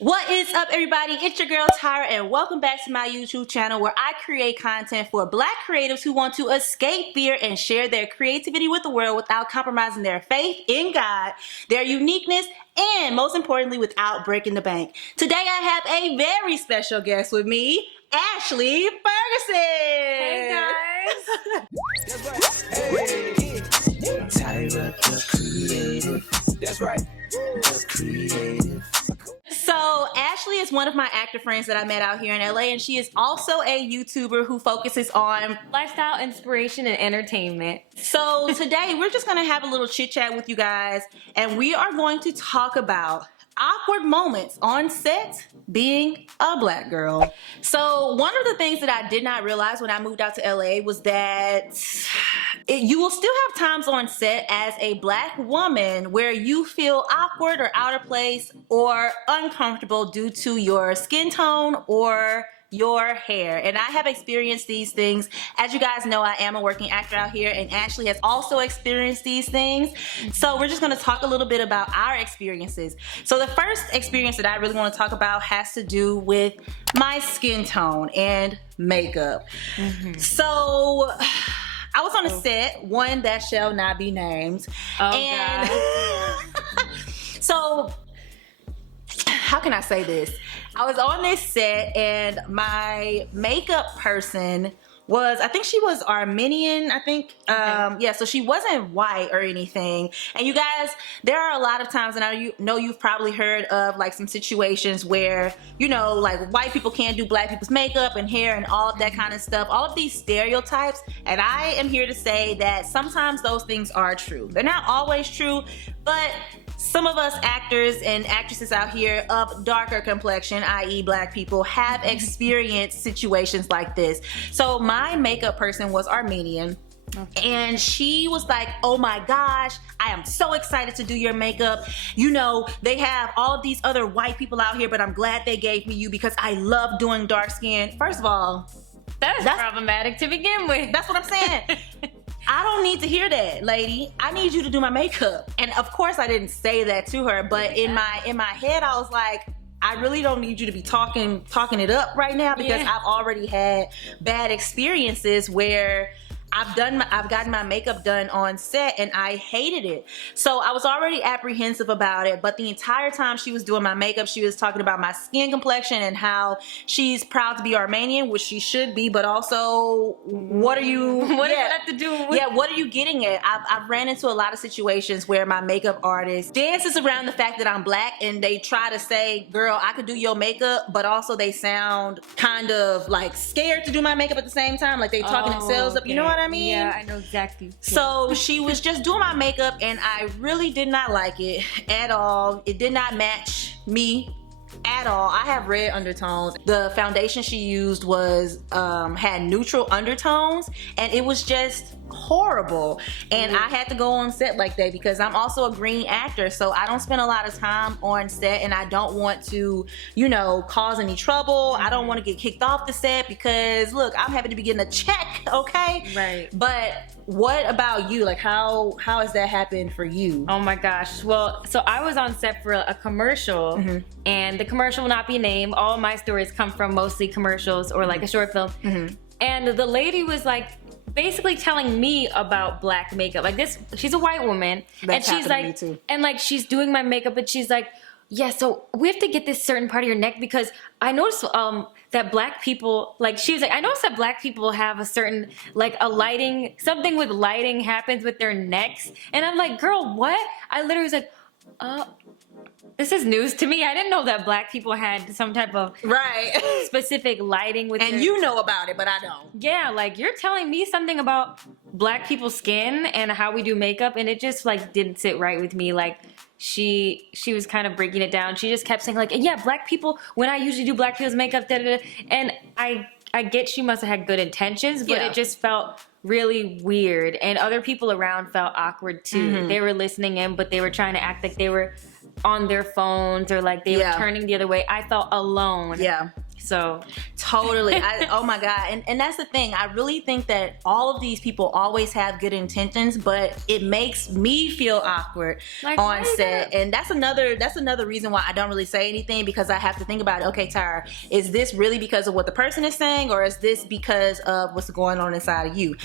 What is up, everybody? It's your girl Tyra, and welcome back to my YouTube channel where I create content for Black creatives who want to escape fear and share their creativity with the world without compromising their faith in God, their uniqueness, and most importantly, without breaking the bank. Today I have a very special guest with me, Ashley Ferguson. Hey guys. That's right. Hey, Tyra, the creative. That's right. The creative. So Ashley is one of my actor friends that I met out here in LA, and she is also a YouTuber who focuses on Lifestyle, inspiration, and entertainment. So today we're just gonna have a little chit chat with you guys, and we are going to talk about awkward moments on set being a Black girl. So one of the things that I did not realize when I moved out to LA was that you will still have times on set as a Black woman where you feel awkward or out of place or uncomfortable due to your skin tone or your hair. And I have experienced these things. As you guys know, I am a working actor out here, and Ashley has also experienced these things. So we're just going to talk a little bit about our experiences. So the first experience that I really want to talk about has to do with my skin tone and makeup. So I was on a set, one that shall not be named. God. So how can I say this? I was on this set, and my makeup person was, I think she was Armenian, I think. Yeah, so she wasn't white or anything. And you guys, there are a lot of times, and I know you've probably heard of like some situations where, you know, like white people can't do Black people's makeup and hair and all of that kind of stuff, all of these stereotypes. And I am here to say that sometimes those things are true. They're not always true, but some of us actors and actresses out here of darker complexion, i.e. Black people, have experienced situations like this. So my makeup person was Armenian. And she was like, oh my gosh, I am so excited to do your makeup. You know, they have all of these other white people out here, but I'm glad they gave me you because I love doing dark skin. First of all, That's problematic to begin with. that's what I'm saying. I don't need to hear that, lady. I need you to do my makeup. And of course I didn't say that to her, but in my head I was like, I really don't need you to be talking it up right now, because I've already had bad experiences where I've gotten my makeup done on set and I hated it. So I was already apprehensive about it, but the entire time she was doing my makeup, she was talking about my skin complexion and how she's proud to be Armenian, which she should be, but also what does it have to do with? Yeah, what are you getting at? I've ran into a lot of situations where my makeup artist dances around the fact that I'm Black, and they try to say, girl, I could do your makeup, but also they sound kind of like scared to do my makeup at the same time, like they talking themselves up, you know what I mean? Yeah, I know exactly. So she was just doing my makeup, and I really did not like it at all. It did not match me at all. I have red undertones. The foundation she used was had neutral undertones, and it was just horrible. And I had to go on set like that because I'm also a green actor, so I don't spend a lot of time on set, and I don't want to, you know, cause any trouble. I don't want to get kicked off the set because look, I'm happy to be getting a check, okay? Right. But what about you? Like, how has that happened for you? Oh my gosh. Well, so I was on set for a commercial, and the commercial will not be named. All my stories come from mostly commercials or like a short film. And the lady was like, basically telling me about Black makeup. Like this, she's a white woman, and she's like, me too. And like she's doing my makeup, and she's like, yeah, so we have to get this certain part of your neck because I noticed that Black people, like she was like, I noticed that Black people have a certain, like a lighting, something with lighting happens with their necks. And I'm like, girl, what? I literally was like, this is news to me. I didn't know that Black people had some type of specific lighting with and you know about it, but I don't. Yeah, like you're telling me something about Black people's skin and how we do makeup, and it just like didn't sit right with me. Like she was kind of breaking it down. She just kept saying like, yeah, Black people, when I usually do Black people's makeup, da, da, da. And I get she must have had good intentions, but it just felt really weird, and other people around felt awkward too. They were listening in, but they were trying to act like they were on their phones or like they were turning the other way. I felt alone. So totally. Oh my God. And that's the thing. I really think that all of these people always have good intentions, but it makes me feel awkward on set. And that's another reason why I don't really say anything, because I have to think about it. Okay, Tyra, is this really because of what the person is saying, or is this because of what's going on inside of you?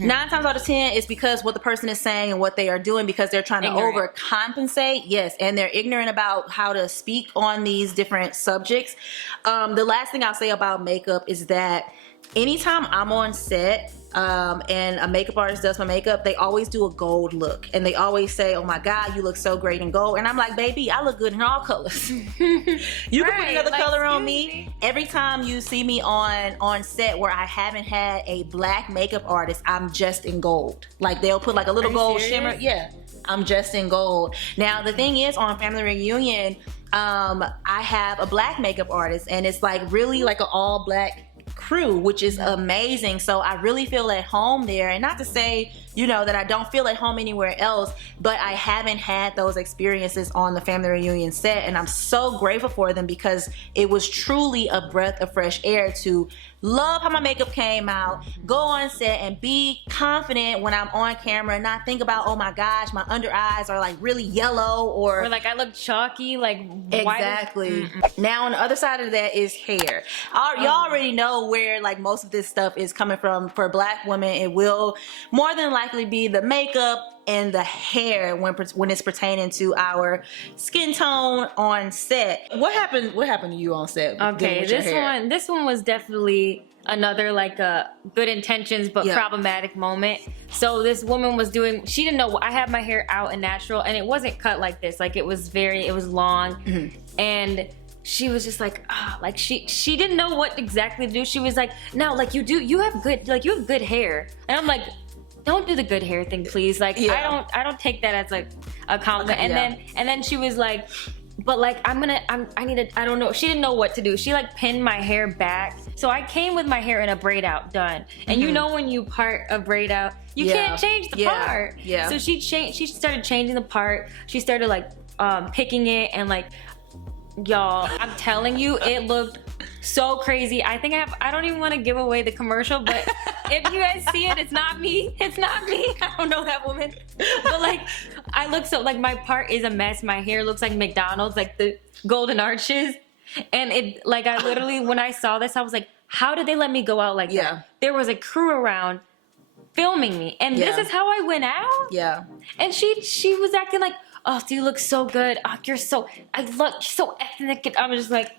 9 times out of 10, it's because what the person is saying and what they are doing, because they're trying to overcompensate. Yes. And they're ignorant about how to speak on these different subjects. The last thing I'll say about makeup is that anytime I'm on set and a makeup artist does my makeup, they always do a gold look, and they always say, "Oh my God, you look so great in gold." And I'm like, "Baby, I look good in all colors." You can put another color on me. Every time you see me on set where I haven't had a black makeup artist, I'm just in gold. Like, they'll put like a little gold shimmer. Yeah, I'm just in gold. Now the thing is, on Family Reunion, I have a black makeup artist, and it's like really like an all black crew, which is amazing. So I really feel at home there. And not to say, that I don't feel at home anywhere else, but I haven't had those experiences on the Family Reunion set, and I'm so grateful for them, because it was truly a breath of fresh air to love how my makeup came out, go on set and be confident when I'm on camera, and not think about, oh my gosh, my under eyes are like really yellow, or like I look chalky, like exactly. Now on the other side of that is hair. Y'all already know where like most of this stuff is coming from. For black women, it will more than likely be the makeup and the hair when it's pertaining to our skin tone on set. What happened to you on set? Okay, this one was definitely another like a good intentions but problematic moment. So this woman was she didn't know, I had my hair out and natural, and it wasn't cut like this. Like it was long, and she was just like, like she didn't know what exactly to do. She was like, no, like you have good hair. And I'm like, don't do the good hair thing, please. Like I don't take that as like a compliment. And then she was like, but like I don't know. She didn't know what to do. She like pinned my hair back. So I came with my hair in a braid out, done. And when you part a braid out, you can't change the part. Yeah. So she started changing the part. She started like picking it, and like, y'all, I'm telling you, it looked so crazy. I don't even want to give away the commercial, but if you guys see it, it's not me. I don't know that woman. But like, I look so, like, my part is a mess. My hair looks like McDonald's, like the golden arches. And it, like, I literally, when I saw this, I was like, how did they let me go out like that? There was a crew around filming me, and this is how I went out? Yeah. And she was acting like, oh, you look so good. Oh, you're so ethnic. And I was just like,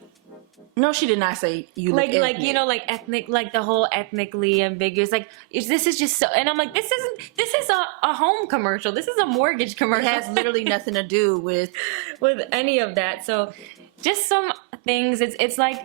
no, she did not say you like look ethnic. Like ethnic, like the whole ethnically ambiguous. Like, this is just so. And I'm like, this is a home commercial. This is a mortgage commercial. It has literally nothing to do with any of that. So, just some things. It's like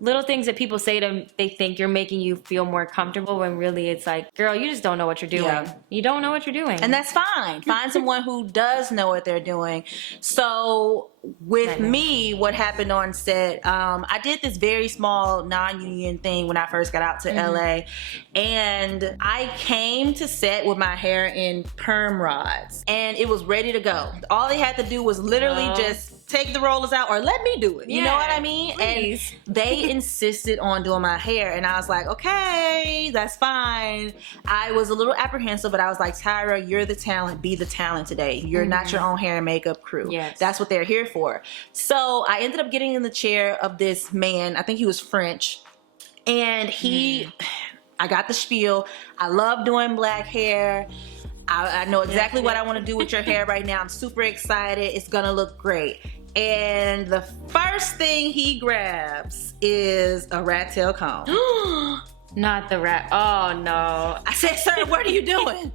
little things that people say they think you're making you feel more comfortable, when really it's like, girl, you just don't know what you're doing. Yeah. You don't know what you're doing. And that's fine. Find someone who does know what they're doing. So with me, what happened on set, I did this very small non-union thing when I first got out to LA. And I came to set with my hair in perm rods. And it was ready to go. All they had to do was literally just take the rollers out, or let me do it. You know what I mean? Please. And they insisted on doing my hair, and I was like, okay, that's fine. I was a little apprehensive, but I was like, Tyra, you're the talent. Be the talent today. You're not your own hair and makeup crew. Yes. That's what they're here for. So I ended up getting in the chair of this man. I think he was French. And I got the spiel. I love doing black hair. I know exactly what I want to do with your hair right now. I'm super excited. It's going to look great. And the first thing he grabs is a rat tail comb. Not the rat. Oh, no. I said, sir, what are you doing?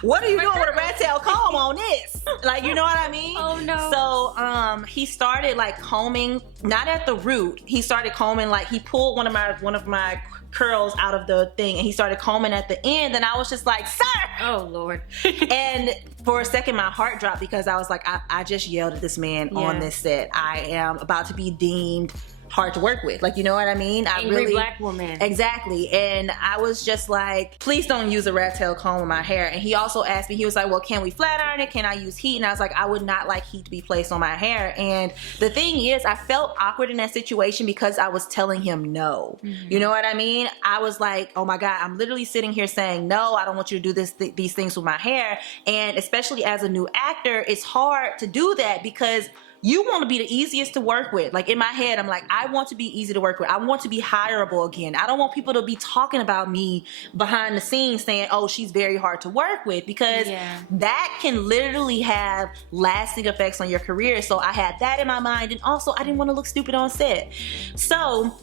What are you doing with a rat tail comb on this? Like, you know what I mean? Oh, no. So he started like combing, not at the root. He started combing, like he pulled one of my curls out of the thing, and he started combing at the end, and I was just like, sir! Oh, Lord. And for a second, my heart dropped, because I was like, I just yelled at this man on this set. I am about to be deemed hard to work with. Like, you know what I mean? Angry black woman. Exactly. And I was just like, please don't use a rat tail comb in my hair. And he also asked me, he was like, well, can we flat iron it? Can I use heat? And I was like, I would not like heat to be placed on my hair. And the thing is, I felt awkward in that situation because I was telling him no. You know what I mean? I was like, oh my God, I'm literally sitting here saying, no, I don't want you to do these things with my hair. And especially as a new actor, it's hard to do that because you want to be the easiest to work with. Like in my head, I'm like, I want to be easy to work with. I want to be hireable again. I don't want people to be talking about me behind the scenes saying, oh, she's very hard to work with, because that can literally have lasting effects on your career. So I had that in my mind. And also I didn't want to look stupid on set. So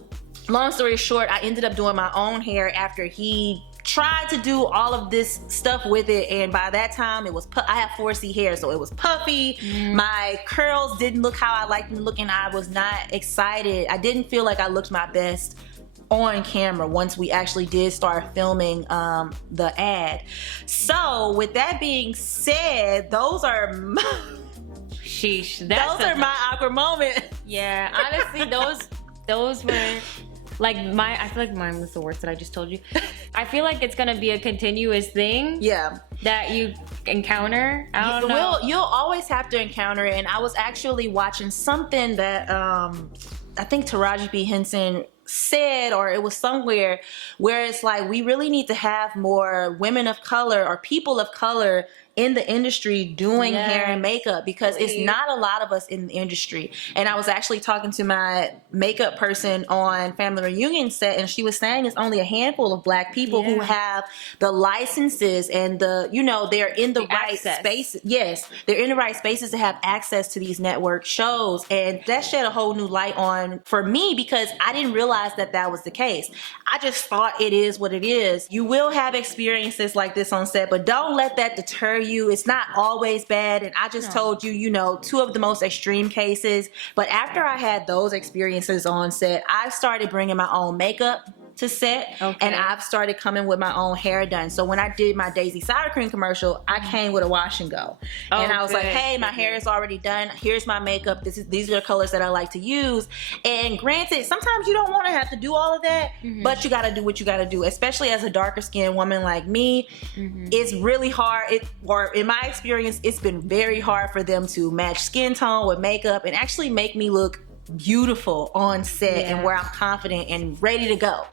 long story short, I ended up doing my own hair after he tried to do all of this stuff with it, and by that time it was I have 4C hair, so it was puffy. My curls didn't look how I liked them to look, and I was not excited. I didn't feel like I looked my best on camera once we actually did start filming the ad. So with that being said, those are sheesh, those are my awkward moments. Yeah, honestly, those were like I feel like mine was the worst that I just told you. I feel like it's gonna be a continuous thing. Yeah. That you encounter. I don't know. You'll always have to encounter it. And I was actually watching something that I think Taraji P. Henson said, or it was somewhere, where it's like we really need to have more women of color or people of color in the industry doing hair and makeup, because it's not a lot of us in the industry. And I was actually talking to my makeup person on Family Reunion set, and she was saying it's only a handful of black people who have the licenses and the, you know, they're in the right spaces. Yes, they're in the right spaces to have access to these network shows. And that shed a whole new light on for me, because I didn't realize that that was the case. I just thought it is what it is. You will have experiences like this on set, but don't let that deter you. It's not always bad. And I just told you, you know, 2 of the most extreme cases. But after I had those experiences on set, I started bringing my own makeup to set, and I've started coming with my own hair done. So when I did my Daisy Sour Cream commercial, I came with a wash and go. And I was like, hey, my hair is already done. Here's my makeup. These are the colors that I like to use. And granted, sometimes you don't want to have to do all of that, but you got to do what you got to do, especially as a darker skinned woman like me. It's really hard. Or in my experience, it's been very hard for them to match skin tone with makeup and actually make me look beautiful on set and where I'm confident and ready to go.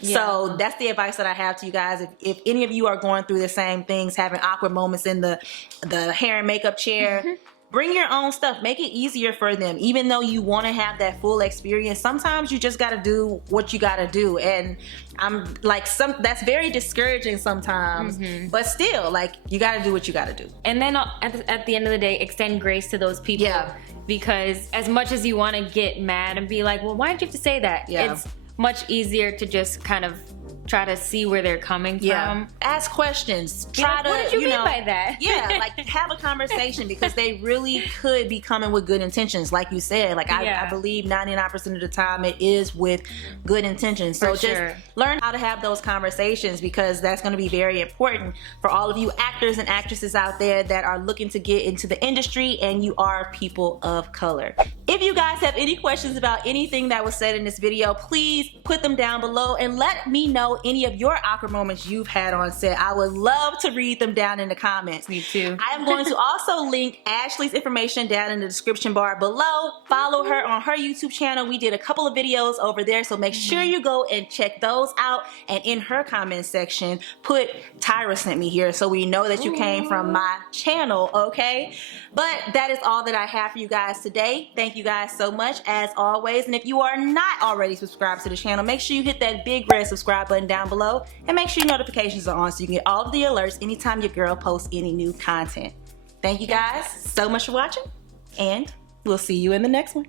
So that's the advice that I have to you guys. If any of you are going through the same things, having awkward moments in the hair and makeup chair, bring your own stuff. Make it easier for them. Even though you want to have that full experience, sometimes you just got to do what you got to do. And I'm like, that's very discouraging sometimes, but still, like, you got to do what you got to do. And then at the end of the day, extend grace to those people. Because as much as you want to get mad and be like, well, why did you have to say that? It's much easier to just kind of try to see where they're coming from. Ask questions. What did you mean by that? Like have a conversation, because they really could be coming with good intentions. Like you said, like I believe 99% of the time it is with good intentions. So just learn how to have those conversations, because that's going to be very important for all of you actors and actresses out there that are looking to get into the industry and you are people of color. If you guys have any questions about anything that was said in this video, please put them down below and let me know any of your awkward moments you've had on set. I would love to read them down in the comments. Me too. I am going to also link Ashley's information down in the description bar below. Follow her on her YouTube channel. We did a couple of videos over there, so make sure you go and check those out. And in her comment section, put Tyra sent me here, so we know that you came from my channel, okay? But that is all that I have for you guys today. Thank you guys so much, as always. And if you are not already subscribed to the channel, make sure you hit that big red subscribe button down below, and make sure your notifications are on so you can get all of the alerts anytime your girl posts any new content. Thank you guys so much for watching, and we'll see you in the next one.